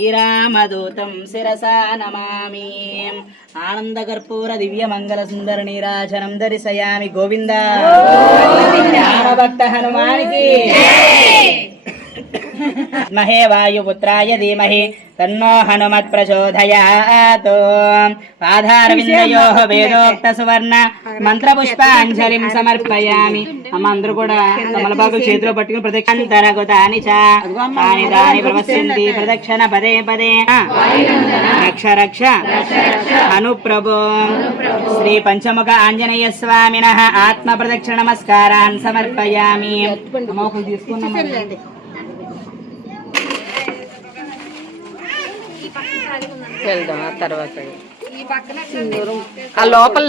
శ్రీరామదూతం శిరసా నమామి. ఆనందకర్పూర దివ్య మంగళ సుందర నీరాజనం దర్శయామి. గోవింద జ్ఞానభక్త హనుమానికి మహే వాయుపుత్రాయ ధీమహి తన్నో హనుమత్ ప్రచోదయాత్. పాదారవిందయోః వేదోక్త సువర్ణ మంత్రపుష్పాంజలిం సమర్పయామి. అమ్మ అందరూ కూడా తమలపాకులు చేతిలో పట్టుకుని ప్రదక్షిణాని తాని దాని ప్రవస్యంతి ప్రదక్షిణ పదే పదే. రక్ష రక్ష అనుప్రభో. శ్రీ పంచముఖ ఆంజనేయ స్వామినః ఆత్మ ప్రదక్షిణ నమస్కారాన్ సమర్పయామి. తీసుకున్నాం వెళ్దాం ఆ తర్వాత ఆ లోపల